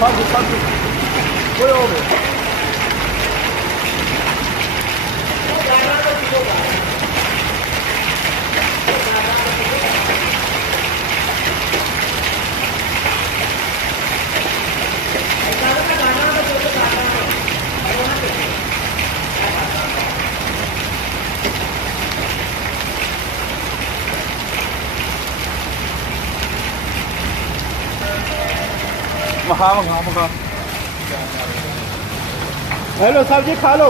फालतू कोई हो गया मखा हेलो सर जी खा लो।